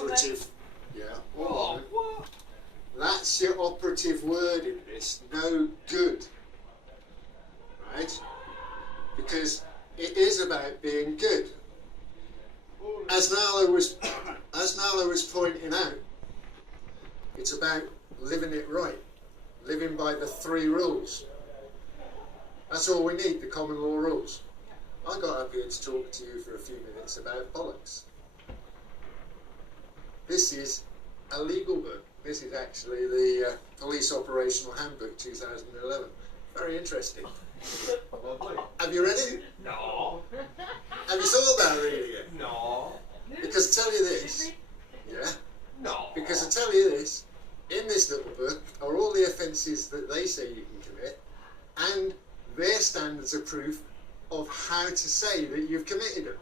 operative. Yeah. What? That's your operative word in this. No good. Right? Because it is about being good. As Nala was pointing out, it's about living it right, living by the 3 rules. That's all we need, the common law rules. I got up here to talk to you for a few minutes about bollocks. This is a legal book. This is actually the Police Operational Handbook 2011. Very interesting. Have you read it? No. Have you thought about reading it? No. Because I tell you this, yeah? No. Because I tell you this, in this little book are all the offences that they say you can commit and their standards of proof of how to say that you've committed them.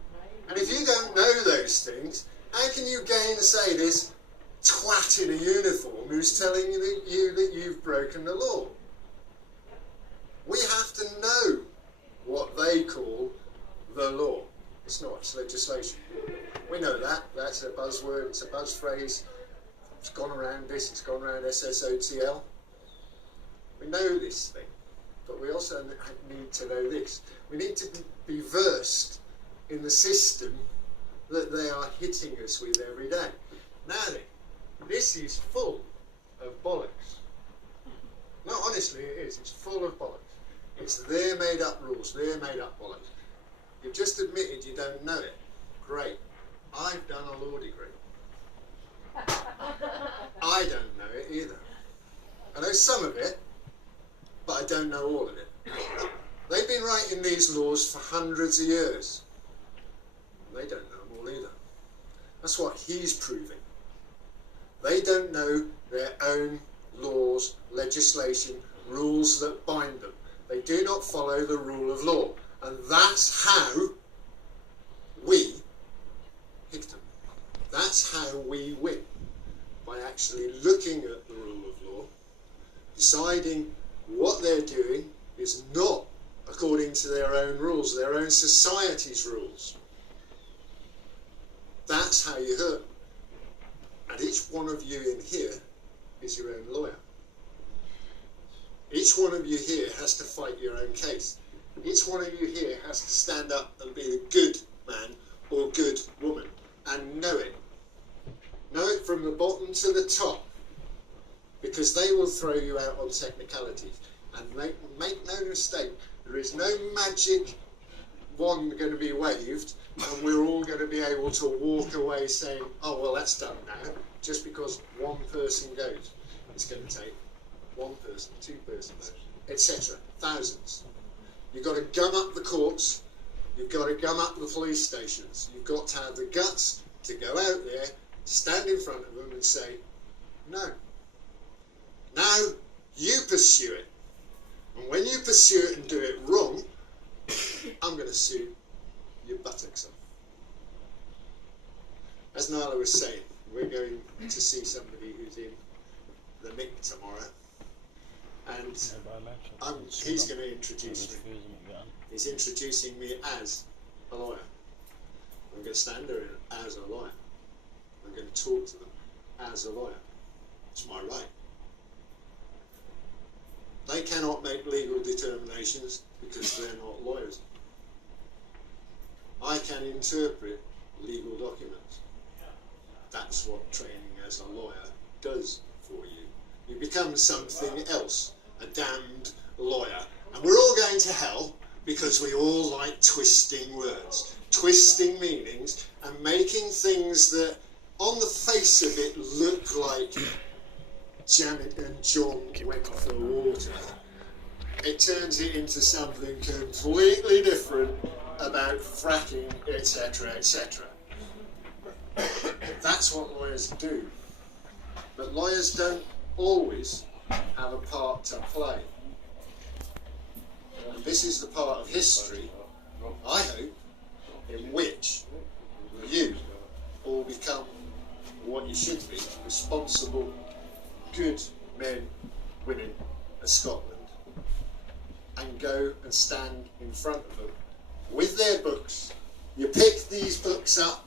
And if you don't know those things, how can you gainsay this twat in a uniform who's telling you that you've broken the law? We have to know what they call the law. It's not, it's legislation. We know that. That's a buzzword, it's a buzz phrase. It's gone around this, it's gone around SSOTL. We know this thing, but we also need to know this. We need to be versed in the system that they are hitting us with every day. Now then, this is full of bollocks. No, honestly it is. It's full of bollocks. It's their made up rules, their made up bollocks. You've just admitted you don't know it. Great. I've done a law degree. I don't know it either. I know some of it, but I don't know all of it. They've been writing these laws for hundreds of years. They don't know them all either. That's what he's proving. They don't know their own laws, legislation, rules that bind them. They do not follow the rule of law. And that's how we pick them. That's how we win. By actually looking at the rule of law, deciding what they're doing is not according to their own rules, their own society's rules. That's how you hurt them. And each one of you in here is your own lawyer. Each one of you here has to fight your own case. Each one of you here has to stand up and be the good man or good woman and know it. Know it from the bottom to the top, because they will throw you out on technicalities. And make no mistake, there is no magic wand going to be waved and we're all going to be able to walk away saying, oh well, that's done now, just because one person goes. It's going to take one person, 2 persons, etc. Thousands. You've got to gum up the courts, you've got to gum up the police stations, you've got to have the guts to go out there, stand in front of them and say, no. Now you pursue it. And when you pursue it and do it wrong, I'm going to sue your buttocks off. As Nala was saying, we're going to see somebody who's in the Mick tomorrow. And he's going to introduce me. He's introducing me as a lawyer. I'm going to stand there as a lawyer. I'm going to talk to them as a lawyer. It's my right. They cannot make legal determinations because they're not lawyers. I can interpret legal documents. That's what training as a lawyer does for you. You become something else, a damned lawyer. And we're all going to hell because we all like twisting words, twisting meanings, and making things that on the face of it look like Janet and John went for water. It turns it into something completely different about fracking, etc., etc. That's what lawyers do. But lawyers don't always have a part to play. And this is the part of history, I hope, in which you all become what you should be, responsible, good men, women of Scotland, and go and stand in front of them with their books. You pick these books up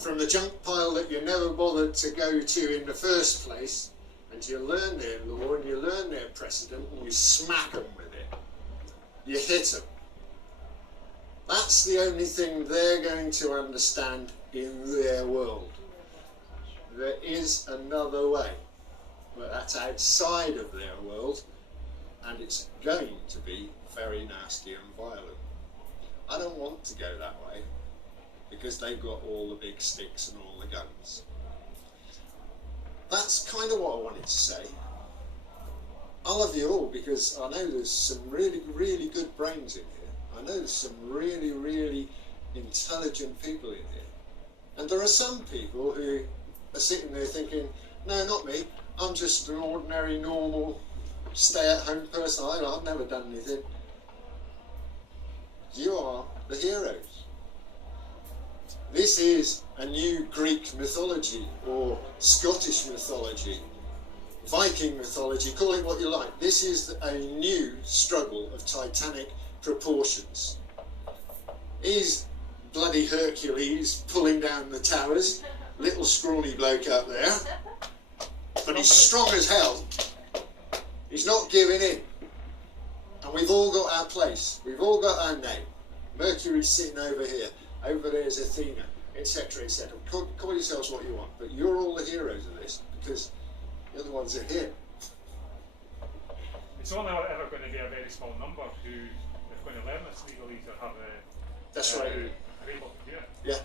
from the junk pile that you never bothered to go to in the first place, and you learn their law and you learn their precedent and you smack them with it. You hit them. That's the only thing they're going to understand in their world. There is another way, but that's outside of their world, and it's going to be very nasty and violent. I don't want to go that way, because they've got all the big sticks and all the guns. That's kind of what I wanted to say. I love you all, because I know there's some really, really good brains in here. I know there's some really, really intelligent people in here. And there are some people who are sitting there thinking, no, not me, I'm just an ordinary, normal, stay-at-home person, I've never done anything. You are the heroes. This is a new Greek mythology, or Scottish mythology, Viking mythology, call it what you like. This is a new struggle of titanic proportions. He's bloody Hercules pulling down the towers, little scrawny bloke up there, but he's strong as hell. He's not giving in. And we've all got our place, we've all got our name. Mercury's sitting over here, over there's Athena, etc., etc. Call yourselves what you want, but you're all the heroes of this, because you're the ones that are here. It's only ever going to be a very small number who are going to learn this legally or have that's right. are able to do it. Yeah,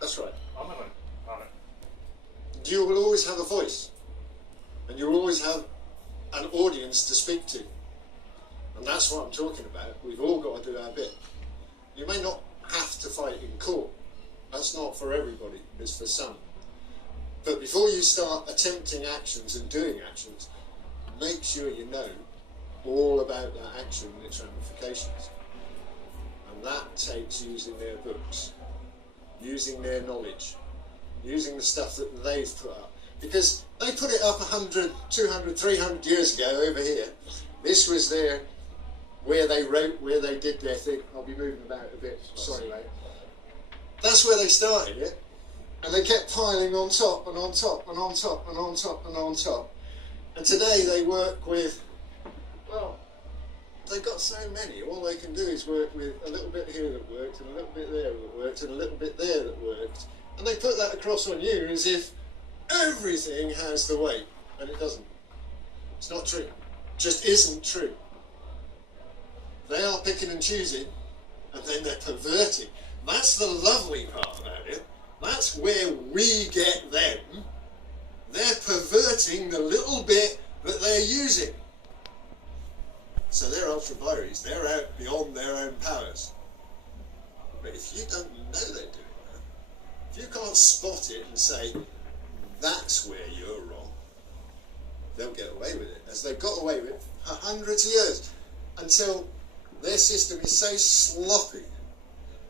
that's right. I'll never have it. You will always have a voice, and you'll always have an audience to speak to. And that's what I'm talking about. We've all got to do our bit. You may not have to fight in court. That's not for everybody, it's for some. But before you start attempting actions and doing actions, make sure you know all about that action and its ramifications. And that takes using their books, using their knowledge, using the stuff that they've put up. Because they put it up 100, 200, 300 years ago over here. This was their, where they wrote, where they did their thing. I'll be moving about a bit, sorry mate. That's where they started it. And they kept piling on top and on top and on top and on top and on top. And today they work with, well, they've got so many. All they can do is work with a little bit here that worked and a little bit there that worked and a little bit there that worked. And they put that across on you as if everything has the weight. And it doesn't. It's not true. It just isn't true. They are picking and choosing, and then they're perverting. That's the lovely part about it. That's where we get them. They're perverting the little bit that they're using. So they're ultra vires. They're out beyond their own powers. But if you don't know they're doing that, if you can't spot it and say, that's where you're wrong, they'll get away with it, as they've got away with it for hundreds of years, until their system is so sloppy,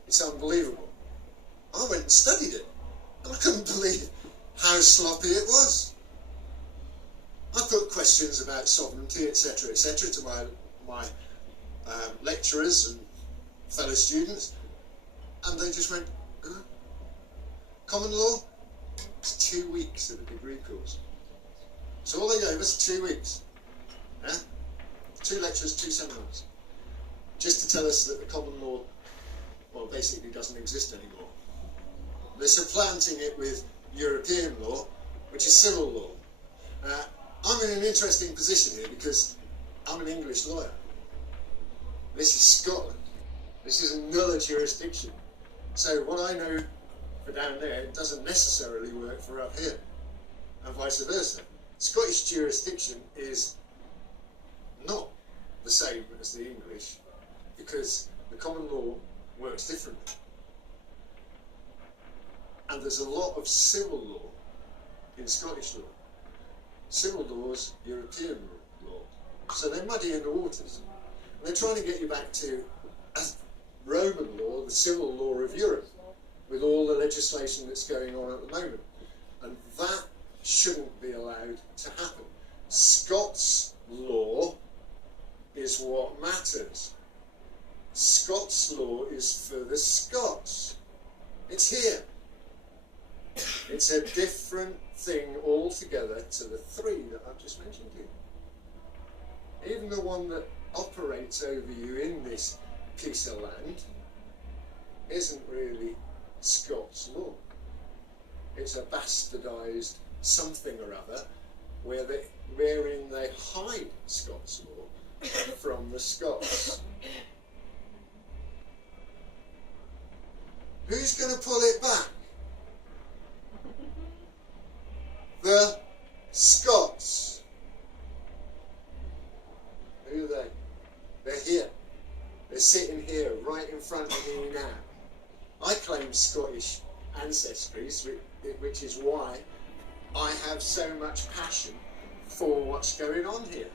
it's unbelievable. I went and studied it, and I couldn't believe how sloppy it was. I put questions about sovereignty, etc., to my lecturers and fellow students, and they just went, common law? It's 2 weeks of a degree course. So all they gave us 2 weeks. Yeah? 2 lectures, 2 seminars. Just to tell us that the common law, well, basically doesn't exist anymore. They're supplanting it with European law, which is civil law. I'm in an interesting position here because I'm an English lawyer. This is Scotland. This is another jurisdiction. So what I know for down there doesn't necessarily work for up here, and vice versa. Scottish jurisdiction is not the same as the English because the common law works differently. And there's a lot of civil law in Scottish law. Civil law's European law. So they're muddying the waters. And they're trying to get you back to Roman law, the civil law of Europe, with all the legislation that's going on at the moment. And that shouldn't be allowed to happen. Scots law is what matters. Scots law is for the Scots. It's here. It's a different thing altogether to the three that I've just mentioned to you. Even the one that operates over you in this piece of land isn't really Scots law. It's a bastardised something or other wherein they hide Scots law from the Scots. Who's going to pull it back? The Scots. Who are they? They're here. They're sitting here, right in front of me now. I claim Scottish ancestries, which is why I have so much passion for what's going on here.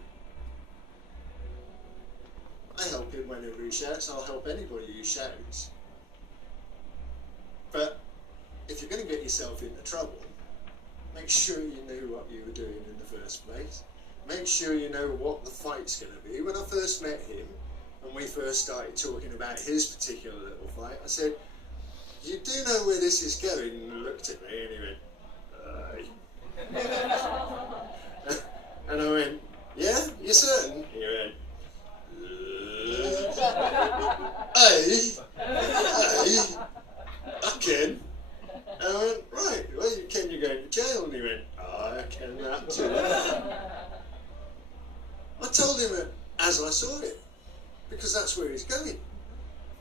I help him whenever he shouts. I'll help anybody who shouts. But if you're going to get yourself into trouble, make sure you knew what you were doing in the first place. Make sure you know what the fight's going to be. When I first met him, and we first started talking about his particular little fight, I said, "You do know where this is going?" And he looked at me and he went, "Aye." And I went, "Yeah, you're certain?" He went, "Aye, aye, I can." And I went, "Right, well, can you go to jail?" And he went, "I can that too." I told him it as I saw it, because that's where he's going.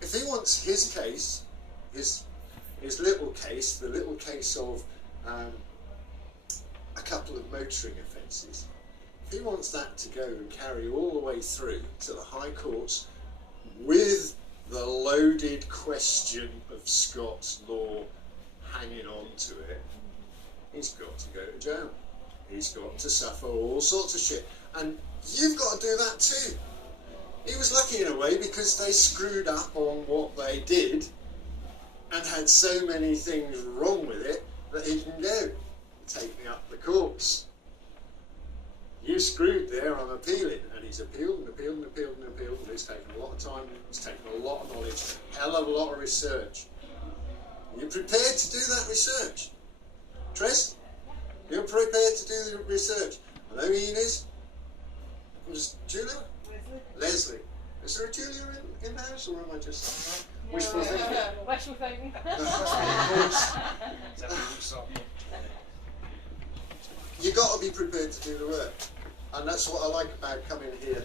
If he wants his case, his little case, the little case of a couple of motoring offences, if he wants that to go and carry all the way through to the High Courts with the loaded question of Scots law hanging on to it, he's got to go to jail. He's got to suffer all sorts of shit. And you've got to do that too. He was lucky in a way because they screwed up on what they did and had so many things wrong with it that he can go, "Take me up the courts. You screwed there, I'm appealing." And he's appealed and appealed and appealed and appealed, and it's taken a lot of time, it's taken a lot of knowledge, a hell of a lot of research. You're prepared to do that research. Tress, you're prepared to do the research. I know Ian is. Was Julia? Leslie. Is there a Julia in the house, or am I just wishful thinking? Wishful thinking. You've got to be prepared to do the work. And that's what I like about coming here,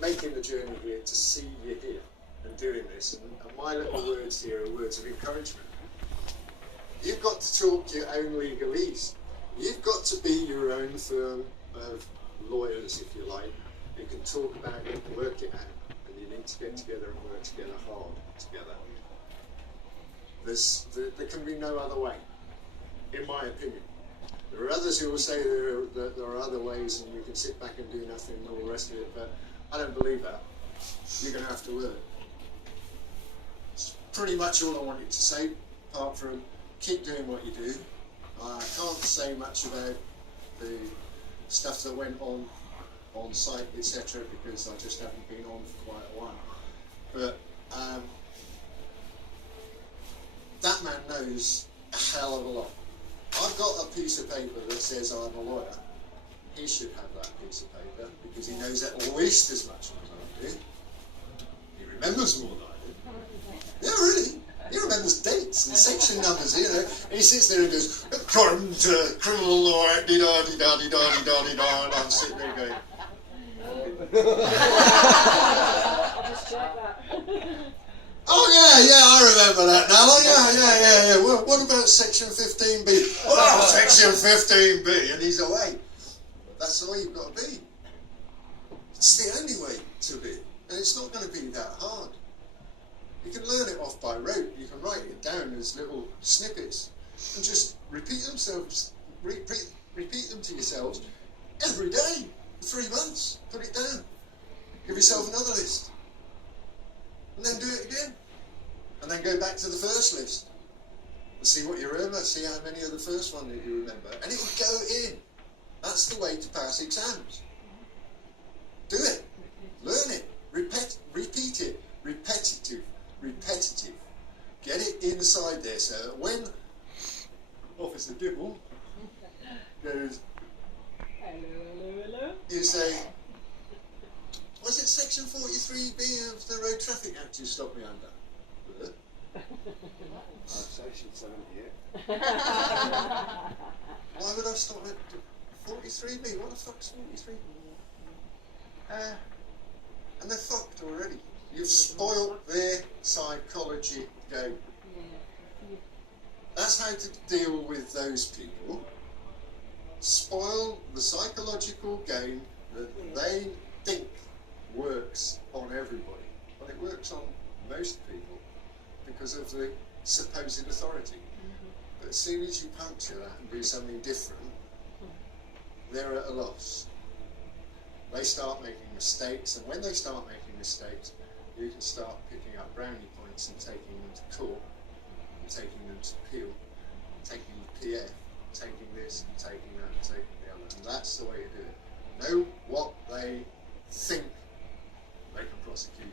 making the journey here, to see you here and doing this. And my little words here are words of encouragement. You've got to talk your own legalese. You've got to be your own firm of lawyers, if you like, who can talk about it and work it out. And you need to get together and work together hard together. There can be no other way, in my opinion. There are others who will say that there are other ways and you can sit back and do nothing and all the rest of it, but I don't believe that. You're going to have to work. It's pretty much all I wanted to say, apart from keep doing what you do. I can't say much about the stuff that went on site, etc., because I just haven't been on for quite a while. But that man knows a hell of a lot. I've got a piece of paper that says I'm a lawyer. He should have that piece of paper because he knows at least as much as I do. He remembers more than I do. Yeah, really. He remembers dates and section numbers, you know. And he sits there and goes, "According to criminal law, dee-da-dee-da-dee-da-dee-da-dee-da," and I'm sitting there going, I'll just check that. "Oh yeah, I remember that now. Oh, yeah. Well, what about section 15B? Oh, section 15B," and he's away. That's all you've got to be. It's the only way to be, and it's not going to be that hard. You can learn it off by rote. You can write it down as little snippets and just repeat them to yourselves every day for 3 months. Put it down. Give yourself another list. And then do it again. And then go back to the first list. And see what you remember. See how many of the first one that you remember. And it will go in. That's the way to pass exams. Do it. Learn it. Repeat it. Repetitive. Get it inside there so that when Officer Dibble goes, Hello. you say, was it section 43B of the Road Traffic Act you stopped me under? Section 78. Why would I stop at 43B? What the fuck's 43B? And they're fucked already. You've spoilt their psychology game. That's how to deal with those people. Spoil the psychological game that they think works on everybody. But it works on most people because of the supposed authority. But as soon as you puncture that and do something different, they're at a loss. They start making mistakes, and when they start making mistakes, you can start picking up brownie points and taking them to court, and taking them to appeal, taking the PF, taking this, and taking that, and taking the other. And that's the way to do it. Know what they think they can prosecute